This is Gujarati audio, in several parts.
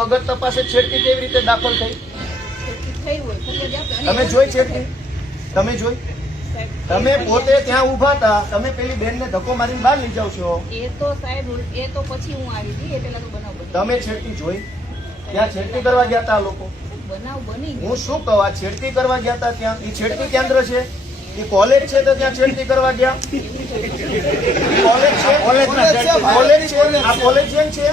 વગર તપાસે છેડતી કેવી રીતે દાખલ થઈ? તમે જોઈ છેડતી? તમે જોઈ? તમે પોતે ત્યાં ઉભા હતા, તમે પેલી બેનને ધક્કો મારીને બહાર લઈ જાવ છો. એ તો સાહેબ એ તો પછી હું આવી હતી, એ પેલા તો બનાવ બન્યો. તમે છેડતી જોઈ? ત્યાં છેડતી કરવા ગયા હતા લોકો? બનાવ બની. હું શું કહું, આ છેડતી કરવા ગયા હતા ત્યાં? એ છેડતી કેન્દ્ર છે, એ કોલેજ છે, તો ત્યાં છેડતી કરવા ગયા? કોલેજ છે, કોલેજ છે, આ કોલેજ જેમ છે.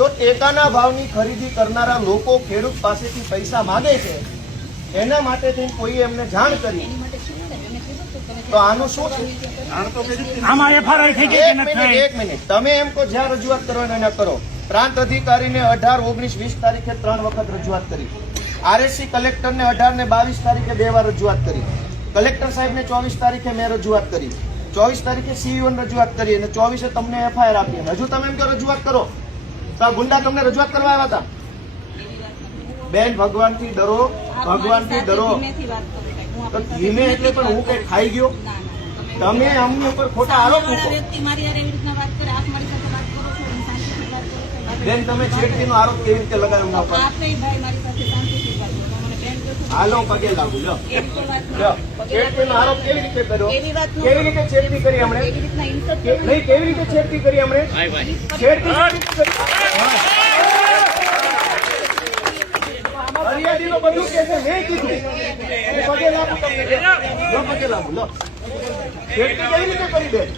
તો ટેકાના ભાવની ખરીદી કરનારા લોકો ખેડૂત પાસેથી પૈસા માંગે છે, એના માટે થઈને કોઈએ એમને જાણ કરી, તો આનું શું છે? એક મિનિટ, તમે એમ કહો જ્યાં રજૂઆત કરવાની એને કરો. પ્રાંત અધિકારીને 18, 19, 20 તારીખે 3 વખત રજૂઆત કરી. આરએસસી કલેક્ટરને 18 ને 22 તારીખે 2 વાર રજૂઆત કરી. કલેક્ટર સાહેબને 24 તારીખે મેં રજૂઆત કરી. 24 તારીખે સીઈઓ ને રજૂઆત કરી અને 24 તમને એફઆઈઆર આપી. હજુ તમે એમ કહો રજૂઆત કરો, તો આ ગુંડા તમને રજૂઆત કરવા આવ્યા હતા? બેન, ભગવાનથી ડરો, ભગવાનથી ડરો. ધીમે એટલે પણ હું કઈ ખાઈ ગયો? તમે અમને ઉપર ખોટા આરોપ મૂકો. બેન, તમે છેડતીનો આરોપ કેવી રીતે લગાવ્યો? હાલો, પગે લાગુ. લો, છેડતીનો આરોપ કેવી રીતે કર્યો? કેવી રીતે છેડતી કરી હમણે? નહીં, કેવી રીતે છેડતી કરી હમણે? છેડતી હરિયાળીનો બધું કે છે, મેં કીધું. પગે લાગુ તમને. લો, પગે લાગુ. લો, છેડતી કેવી રીતે કરી? બેન,